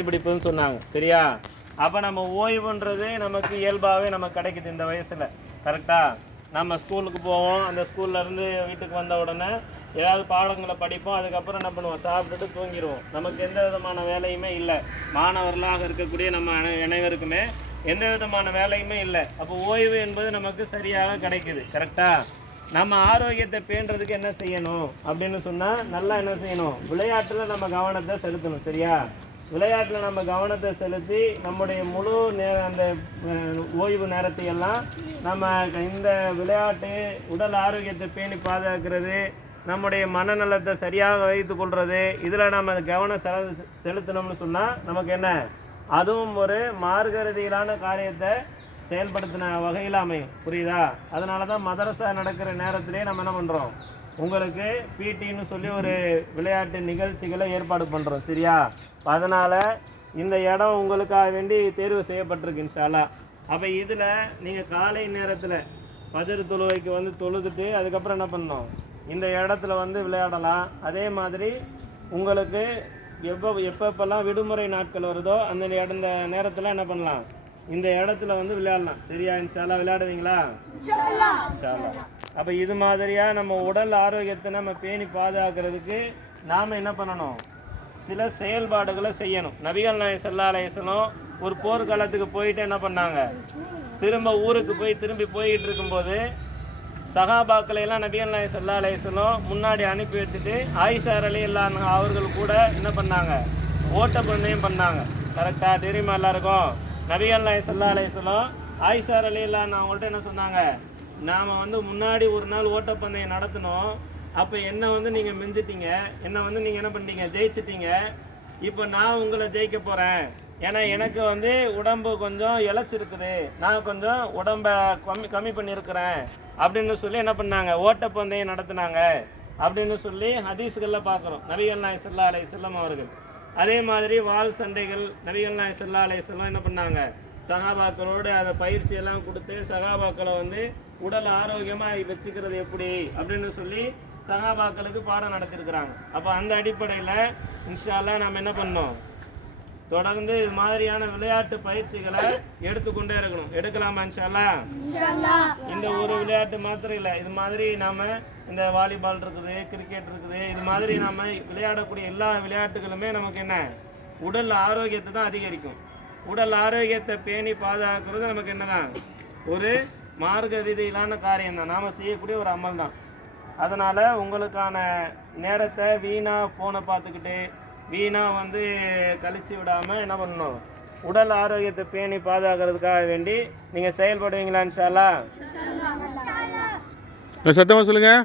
பிடிப்புன்னு சொன்னாங்க. சரியா? அப்போ நம்ம ஓய்வுன்றது நமக்கு இயல்பாகவே நமக்கு கிடைக்குது இந்த வயசில். கரெக்டாக நம்ம ஸ்கூலுக்கு போவோம், அந்த ஸ்கூல்லேருந்து வீட்டுக்கு வந்த உடனே ஏதாவது பாடங்களை படிப்போம், அதுக்கப்புறம் என்ன பண்ணுவோம், சாப்பிட்டுட்டு தூங்கிடுவோம். நமக்கு எந்த விதமான வேலையுமே இல்லை. மாணவர்களாக இருக்கக்கூடிய நம்ம அனைவருக்குமே எந்த விதமான வேலையுமே இல்லை. அப்போ ஓய்வு என்பது நமக்கு சரியாக கிடைக்குது. கரெக்டாக நம்ம ஆரோக்கியத்தை பேணுறதுக்கு என்ன செய்யணும் அப்படின்னு சொன்னால், நல்லா என்ன செய்யணும், விளையாட்டில் நம்ம கவனத்தை செலுத்தணும். சரியா? விளையாட்டில் நம்ம கவனத்தை செலுத்தி நம்முடைய முழு அந்த ஓய்வு நேரத்தையெல்லாம் நம்ம இந்த விளையாட்டு, உடல் ஆரோக்கியத்தை பேணி பாதுகாக்கிறது, நம்முடைய மனநலத்தை சரியாக வைத்து கொள்வது, இதில் நம்ம கவனம் செலுத்தணும்னு சொன்னால் நமக்கு என்ன, அதுவும் ஒரு மார்க்க ரீதியிலான காரியத்தை செயல்படுத்தின வகையில் அமையும். புரியுதா? அதனால தான் மதரசா நடக்கிற நேரத்திலே நம்ம என்ன பண்ணுறோம், உங்களுக்கு பிடின்னு சொல்லி ஒரு விளையாட்டு நிகழ்ச்சிகளை ஏற்பாடு பண்ணுறோம். சரியா? அதனால் இந்த இடம் உங்களுக்காக வேண்டி தேர்வு செய்யப்பட்டிருக்கு இன்ஷா அல்லாஹ். அப்போ இதில் நீங்கள் காலை நேரத்தில் ஃபஜ்ர் தொழுகைக்கு வந்து தொழுதுட்டு அதுக்கப்புறம் என்ன பண்ணணும், இந்த இடத்துல வந்து விளையாடலாம். அதே மாதிரி உங்களுக்கு எப்பப்பெல்லாம் விடுமுறை நாட்கள் வருதோ அந்த நேரத்தில் என்ன பண்ணலாம், இந்த இடத்துல வந்து விளையாடலாம். சரியா? இன்ஷா அல்லாஹ் விளையாடுவீங்களா? இன்ஷா அல்லாஹ். அப்போ இது மாதிரியாக நம்ம உடல் ஆரோக்கியத்தை நம்ம பேணி பாதுகாக்கிறதுக்கு நாம் என்ன பண்ணணும், சில செயல்பாடுகளை செய்யணும். நபிகள் நாயகம் ஸல்லல்லாஹு அலைஹி வஸல்லம் ஒரு போர்க்காலத்துக்கு போயிட்டு என்ன பண்ணாங்க, திரும்ப ஊருக்கு திரும்பி போய்கிட்டு இருக்கும்போது சஹாபாக்களை எல்லாம் நபிகள் நாயகம் ஸல்லல்லாஹு அலைஹி வஸல்லம் முன்னாடி அனுப்பி வச்சுட்டு ஆயிஷா ரலியல்லாஹு அன்ஹா அவர்கள் கூட என்ன பண்ணாங்க, ஓட்டப்பந்தயம் பண்ணாங்க. கரெக்டாக தெரியுமா எல்லாருக்கும்? நபிகள் நாயகம் ஸல்லல்லாஹு அலைஹி வஸல்லம் ஆயிஷா ரலியல்லாஹு அன்ஹா அவங்கள்ட்ட என்ன சொன்னாங்க, நாம் வந்து முன்னாடி ஒரு நாள் ஓட்டப்பந்தயம் நடத்தினோம், அப்போ என்னை வந்து நீங்கள் மிஞ்சிட்டீங்க, என்னை வந்து நீங்கள் என்ன பண்ணிட்டீங்க, ஜெயிச்சிட்டீங்க. இப்போ நான் உங்களை ஜெயிக்க போகிறேன், ஏன்னா எனக்கு வந்து உடம்பு கொஞ்சம் இழைச்சிருக்குது, நான் கொஞ்சம் உடம்பை கம்மி பண்ணியிருக்கிறேன் அப்படின்னு சொல்லி என்ன பண்ணாங்க, ஓட்டப்பந்தயம் நடத்தினாங்க அப்படின்னு சொல்லி ஹதீஸ்களில் பார்க்குறோம் நபிகள் நாயகம் ஸல்லல்லாஹு அலைஹி வஸல்லம் அவர்கள். அதே மாதிரி வால் சண்டைகள் நபிகள் நாயகம் ஸல்லல்லாஹு அலைஹி வஸல்லம் என்ன பண்ணாங்க, சகாபாக்களோடு அதை பயிற்சியெல்லாம் கொடுத்து சகாபாக்களை வந்து உடல் ஆரோக்கியமாக வச்சுக்கிறது எப்படி அப்படின்னு சொல்லி சகாபாக்களுக்கு பாடம் நடத்திருக்கிறாங்க. அப்போ அந்த அடிப்படையில் இன்ஷா அல்லாஹ் நம்ம என்ன பண்ணோம், தொடர்ந்து இது மாதிரியான விளையாட்டு பயிற்சிகளை எடுத்துக்கொண்டே இருக்கணும். எடுக்கலாமா இன்ஷா அல்லாஹ்? இந்த ஒரு விளையாட்டு மாத்திரம் இல்லை, இது மாதிரி நாம இந்த வாலிபால் இருக்குது, கிரிக்கெட் இருக்குது, இது மாதிரி நாம விளையாடக்கூடிய எல்லா விளையாட்டுகளுமே நமக்கு என்ன, உடல் ஆரோக்கியத்தை தான் அதிகரிக்கும். உடல் ஆரோக்கியத்தை பேணி பாதுகாக்கிறது நமக்கு என்னதான், ஒரு மார்க்க ரீதியிலான காரியம் தான், நாம் செய்யக்கூடிய ஒரு அமல் தான். அதனால் உங்களுக்கான நேரத்தை வீணாக ஃபோனை பார்த்துக்கிட்டு வீணாக வந்து கழிச்சு விடாமல் என்ன பண்ணணும், உடல் ஆரோக்கியத்தை பேணி பாதுகாக்கிறதுக்காக வேண்டி நீங்கள் செயல்படுவீங்களா இன்ஷா அல்லாஹ்? சத்தமாக சொல்லுங்கள்.